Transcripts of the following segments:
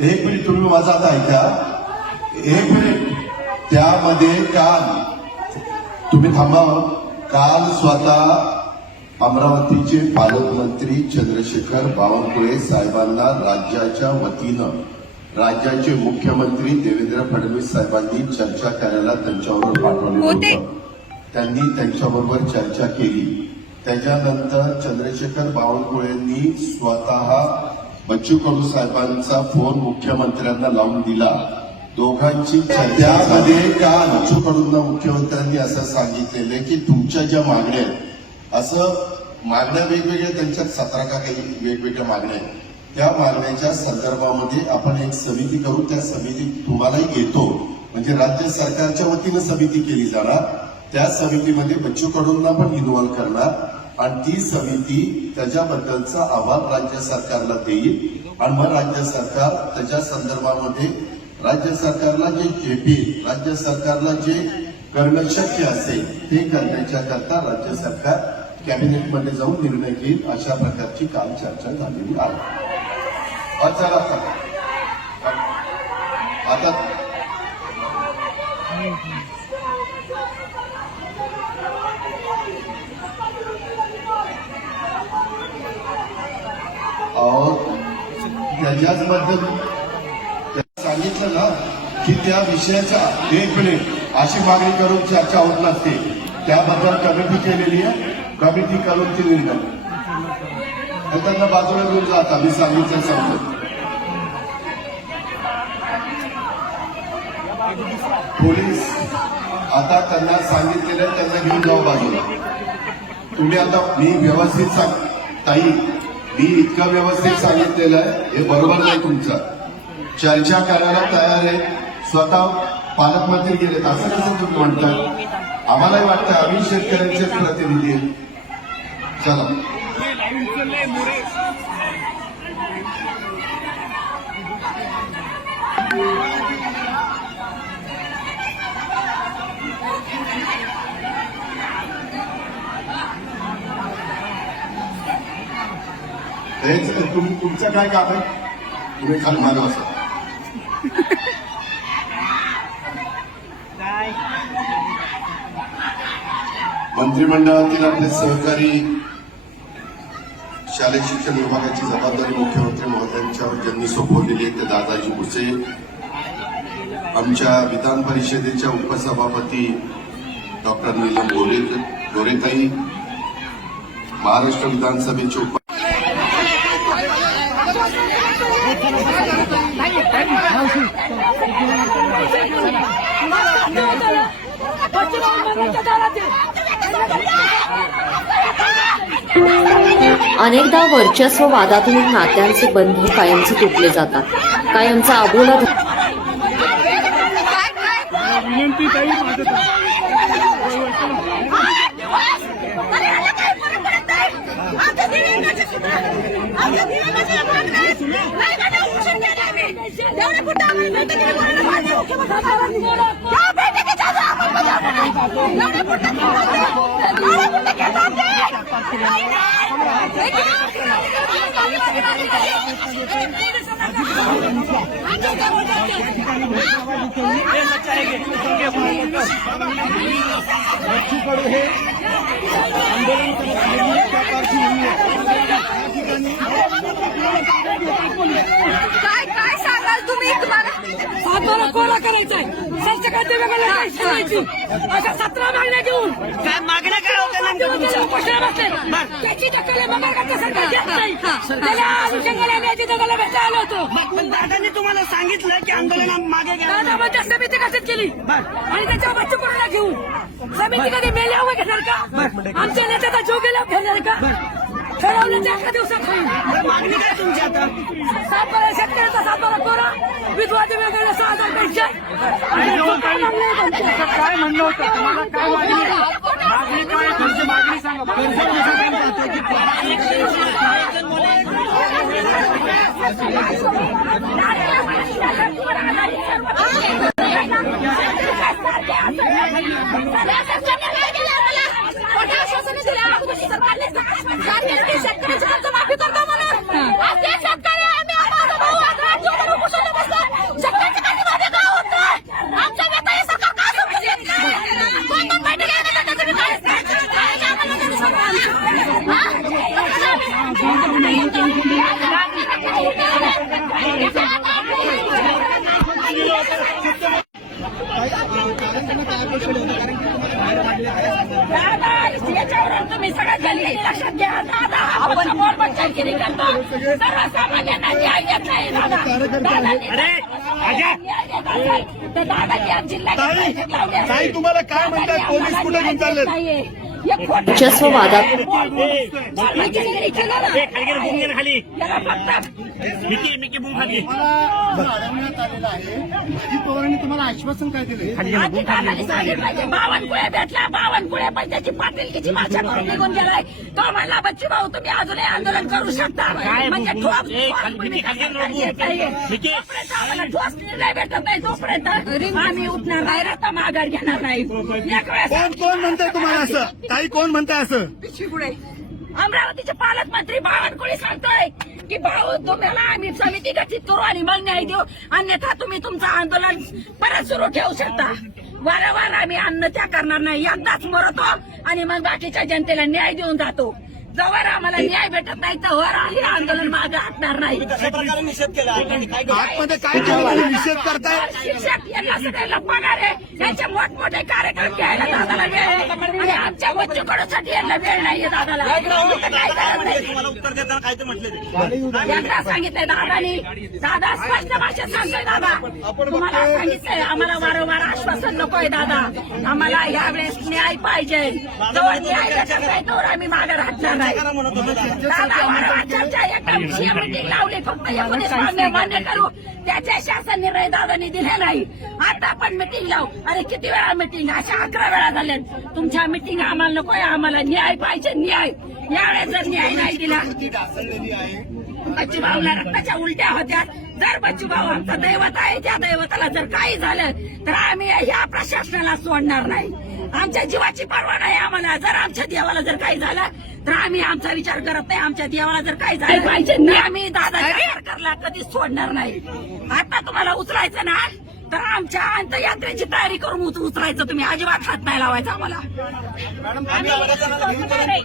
एक मिनिट तुम्ही माझा आता ऐका. एक मिनिट. त्यामध्ये काल तुम्ही थांबा काल स्वतः अमरावतीचे पालकमंत्री चंद्रशेखर बावनकुळे साहेबांना राज्याच्या वतीनं राज्याचे मुख्यमंत्री देवेंद्र फडणवीस साहेबांनी चर्चा करायला त्यांच्याबरोबर पाठवले होते. होतं. त्यांनी त्यांच्याबरोबर चर्चा केली. त्याच्यानंतर चंद्रशेखर बावनकुळेंनी स्वतः बच्चू कडू साहेबांचा फोन मुख्यमंत्र्यांना लावून दिला. दोघांची त्यामध्ये का बच्चू कडूंना मुख्यमंत्र्यांनी असं सांगितलेलं की तुमच्या ज्या मागण्या आहेत असं मागण्या वेगवेगळ्या त्यांच्यात सतरा का काही वेगवेगळ्या मागण्या आहेत. त्या मागण्याच्या संदर्भामध्ये आपण एक समिती करू. त्या समितीत तुम्हालाही घेतो. म्हणजे राज्य सरकारच्या वतीनं समिती केली जाणार. त्या समितीमध्ये बच्चू कडूंना पण इन्व्हॉल्व्ह करणार. आणि ती समिती त्याच्याबद्दलचा अहवाल राज्य सरकारला देईल. आणि मग राज्य सरकार त्याच्या संदर्भामध्ये राज्य सरकारला जे जेपी राज्य सरकारला जे करणं शक्य असेल ते करण्याच्या करता राज्य सरकार कॅबिनेटमध्ये जाऊन निर्णय घेईल अशा प्रकारची काल चर्चा झालेली आहे. आता आता और त्याच्याच बद्दल सांगितलं ना की त्या विषयाच्या एक मिनिट अशी मागणी करून चर्चा होत नसते. त्याबद्दल कमिटी केलेली आहे. कमिटी करून ती निर्णय. त्यांना बाजूला घेऊन जात मी सांगितलं सांगतो पोलीस आता त्यांना सांगितलेलं त्यांना घेऊन जाऊ बाजूला. तुम्ही आता मी व्यवस्थित सांग ताई मी इतकं व्यवस्थित सांगितलेलं आहे हे बरोबर नाही तुमचं. चर्चा करायला तयार आहे. स्वतः पालकमंत्री गेलेत असं कसं तुम्ही म्हणताय? आम्हालाही वाटतं आम्ही शेतकऱ्यांचेच प्रतिनिधी चला. हेच तुम- तुमचं काय काम आहे? तुम्ही खाली मागे बसा मंत्रिमंडळातील आपले सहकारी शालेय शिक्षण विभागाची जबाबदारी मुख्यमंत्री महोदयांच्यावर ज्यांनी सोपवलेली आहे ते दादाजी भुसे. आमच्या विधान परिषदेच्या उपसभापती डॉक्टर नीलम गोरे गोरेताई. महाराष्ट्र विधानसभेचे उप अनेकदा वर्चस्व वादातून नात्यांचे बंध कायमचे तुटले जातात. कायमचा अबोला विनंती ताई माझं बच्चूकडे हे आंदोलन करत आहे त्या पार्श्वभूमीवर या ठिकाणी काय काय सांगाल तुम्ही तुम्हाला सरसकटची वेगळ्या करायची अशा सतरा मागण्या घेऊन. काय मागण्या काय होत्या बसले. त्याची आलो होतो. पण दादांनी तुम्हाला सांगितलं की आंदोलन मागे दादा म्हणजे समिती कशीच केली आणि त्याच्या बच्चू कोणाला घेऊन? समिती कधी मेल्यावर घेणार का? आमच्या नेत्याचा जीव गेल्यावर घेणार का? ठरवण्याच्या एका दिवसात होईल मागणी काय तुमची आता? सातबारा शेतकऱ्याचा सातबारा कोरा. विधवाचे वेगवेगळे सहा हजार आमची. काय म्हणणं होतं? तुम्हाला काय मागणी काय? तुमची मागणी सांगा. कर्ज तुम्ही सगळ्यात गली लक्षात घ्या दादा आपण समोर पंचायत केली करता सर्वसामान्यांना न्याय देत नाही दादा दादाची आमची लावली तुम्हाला काय म्हणतात? पोलीस कुठे घेऊन चालले देत चाललेत? वादात खाली बुंग खाली तुम्हाला अडवण्यात आलेलं आहे अजित पवारांनी तुम्हाला आश्वासन काय दिले बावनकुळे पण त्याची पाटीलकीची भाषा करून निघून गेलाय. तो म्हणला बच्ची भाऊ तुम्ही अजूनही आंदोलन करू शकता. म्हणजे. जोपर्यंत आम्हाला ठोस निर्णय भेटत नाही तोपर्यंत आम्ही उठणार नाही. रस्ता माघार घेणार नाही. कोण कोण म्हणताय तुम्हाला असं? ताई कोण म्हणताय असं? पिशवीपुढे अमरावतीचे पालकमंत्री बावनकुळे सांगतोय की भाऊ तुम्हाला आम्ही समिती गठीत करू आणि मग न्याय देऊ. अन्यथा तुम्ही तुमचं आंदोलन परत सुरू ठेवू शकता. वारंवार आम्ही अन्न त्या करणार नाही. एकदाच मरतो आणि मग बाकीच्या जनतेला न्याय देऊन जातो. जवळ आम्हाला न्याय भेटत नाही तर हे आंदोलन मागे हटणार नाही. प्रकारे निषेध केला? आतमध्ये काय केलं? निषेध करताय? शिक्षक यांना सगळ्यांना पगार आहे. त्यांचे मोठमोठे कार्यक्रम घ्यायला दादाला वेळ आहे. आणि आमच्या बच्चूकडूसाठी यांना वेळ नाहीये दादाला काय करत नाही? तुम्हाला उत्तर देताना काय ते. म्हटले ते एकदा सांगितलंय दादानी दादा स्पष्ट भाषेत सांगतोय दादा. तुम्हाला सांगितलंय आम्हाला वारंवार आश्वासन नकोय दादा. आम्हाला यावेळेस न्याय पाहिजे. जवळ न्याय भेटत नाही तोवर आम्ही मागे राहणार नाही. दादा. वारंवार चर्चा एका विषयी मीटिंग लावली फक्त एकोणीस मान्य मान्य करू. त्याच्या शासन निर्णय दादानी दिले नाही. आता आपण मिटिंग लावू. अरे किती वेळा मिटिंग अशा अकरा वेळा झाल्यात तुमच्या मिटिंग आम्हाला नकोय आम्हाला न्याय पाहिजे न्याय. यावेळेस जर न्याय नाही दिला बच्चूभाऊला रक्ताच्या उलट्या होत्या. जर बच्चूभाऊ आमचा दैवत आहे त्या दैवताला जर काही झालं तर आम्ही ह्या प्रशासनाला सोडणार नाही. आमच्या जीवाची पर्वा नाही आम्हाला. जर आमच्या देवाला जर काही झालं तर आम्ही आमचा विचार करत नाही. आमच्या देवाला जर काही झालं पाहिजे नाही आम्ही दादा सरकारला कधीच सोडणार नाही. आता तुम्हाला उचलायचं ना तर आमच्या अंत्ययात्रेची तयारी करून उच- उचलायचं. तुम्ही अजिबात हात नाही लावायचा आम्हाला.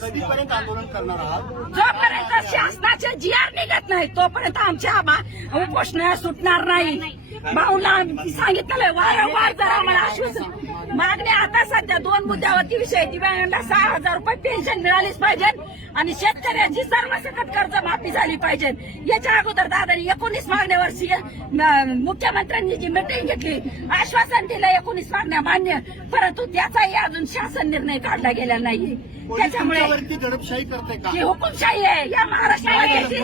कधीपर्यंत आंदोलन करणार आहात? जोपर्यंत शासनाचे जी आर निघत नाही तोपर्यंत आमच्या बा- उपोषण सुटणार नाही. भाऊला सांगितलं वारंवार जर आम्हाला आश्वासन मागण्या आता सध्या दोन मुद्द्यावरती विषय. दिव्यांगांना सहा हजार रुपये पेन्शन मिळालीच पाहिजे आणि शेतकऱ्यांची सर्वसकट कर्ज माफी झाली पाहिजे याच्या अगोदर दादानी एकोणीस मागण्यावर सी- म- मुख्यमंत्र्यांनी जी मिटिंग घेतली आश्वासन दिलं एकोणीस मागण्या मान्य. परंतु त्याचाही अजून शासन निर्णय काढला गेला नाही. त्याच्यामुळे ही हुकुमशाही आहे. या महाराष्ट्रामध्ये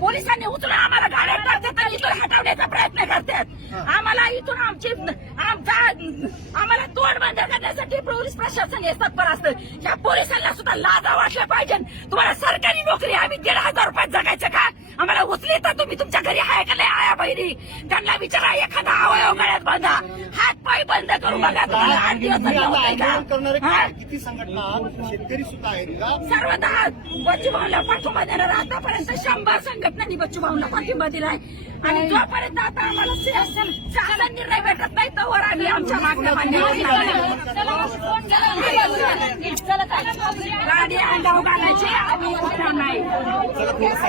पोलिसांनी उचलून आम्हाला गाड्या टाकतात आणि इथून हटवण्याचा प्रयत्न करतात. आम्हाला इथून आमची आमचा आम्हाला तोड बंद करण्यासाठी पोलीस प्रशासन हे तत्पर असतं. या पोलिसांना सुद्धा लाजा वाटल्या पाहिजे तुम्हाला सरकारी नोकरी आम्ही दीड हजार रुपयात जगायचं का? आम्हाला उचली तर तुम्ही तुमच्या घरी आहे का नाही आया बहिणी? त्यांना विचारा एखादा अवयव गळ्यात बांधा. हात पाय बंद करून बघा तुम्हाला आठ दिवस किती संघटना शेतकरी सुद्धा आहेत का? सर्व दहा बच्चूभाऊला पाठिंबा देणार आतापर्यंत शंभर संघटनांनी बच्चूभाऊला पाठिंबा दिलाय. आणि जोपर्यंत आता आम्हाला शासन निर्णय भेटत नाही तोवर आम्ही आमच्या मागण्या मान्य. गाडी अंगाव घालायची आम्ही उठणार नाही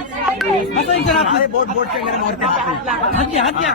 कसं इथं म्हणू द्यायला आम्हाला हा? दीड हजारात बोट बोट हात घ्या हात घ्या